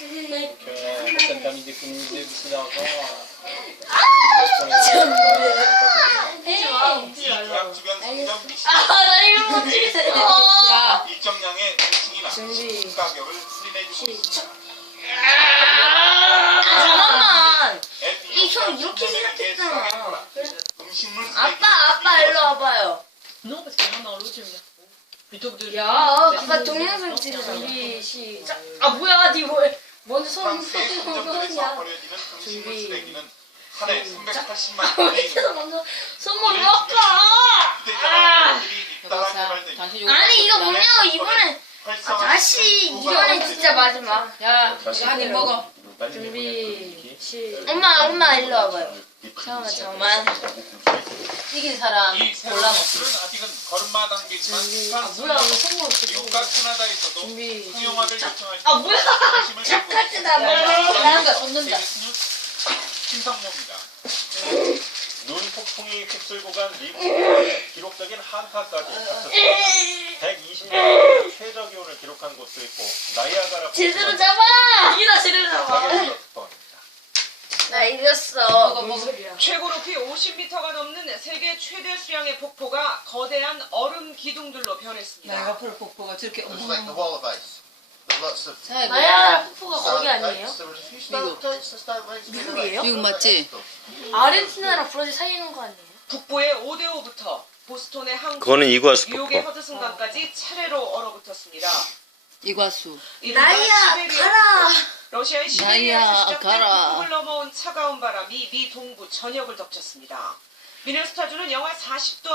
Contaminé con une idée aussi d'argent. 나 이거 못했어. 일정량의 층이나 준비. 가격을 수립해 주고 있습니다. 잠깐만. 이 형 이렇게 생각했잖아. 음식물 아빠 일로 와봐요. Non, parce que moi, dans l'autre, je viens. Plutôt que de. 야, 아빠 동영상 찍어. 준비 시작. 아 뭐야, 니 뭐해? 먼저 손 프랑스의 손 상점들에서 손이야. 버려지는 음식물 준비. 쓰레기는 한 해 380만 왜 톤에 이렇게 이릅니다. 먼저 손만 꺾어. 휴대전화들이 잇따라 여보세요? 개발되고 당신 요거 아니 이거 딱 뭐냐고 이번에 다시 이번에 진짜 마지막. 야, 한입 먹어. 준비 엄마 일로 와봐요. 잠깐만. 이긴 사람 이 새로운 골라 기술은 먹기. 아직은 걸음마 단계지만 뭐야 왜 손만 미국과 캐나다에서도 준비. 상용화를 요청할 아 뭐야? 착하지 나 나는가 줬는다. 신상모입니다. 눈 폭풍이 휩쓸고 간 미국의 기록적인 한파까지 닥쳤습니다. 120년 최저 기온을 기록한 곳도 있고 나이아가라 제대로 잡아. 이기다 제대로 잡아. 가격이 뻔합니다. 나 이겼어. 먹어, 뭔 먹어. 소리야? 최고 높이 50m가 넘는 세계 최대 수량의 폭포가 거대한 얼음 기둥들로 변했습니다. 나이아가라 폭포가 저렇게 It's like the wall of ice. There's lots of 자, 나야가라 폭포가 거기 stalactites. 아니에요? There was a few stalactites and stalagmites. 미국이에요? 미국 맞지? 아르헨티나랑 브라질 사이에 있는 거 아니에요? 북부의 오데오부터 보스톤의 항구, 그거는 이구아수 뉴욕의 허드슨강까지 차례로 얼어붙었습니다. 이과수. 이른바 나야 시베리아 가라. 러시아의 나야, 시베리아에서 시작된 가라. 북극을 넘어온 차가운 바람이 미 동부 전역을 덮쳤습니다. 미네소타주는 영하 40도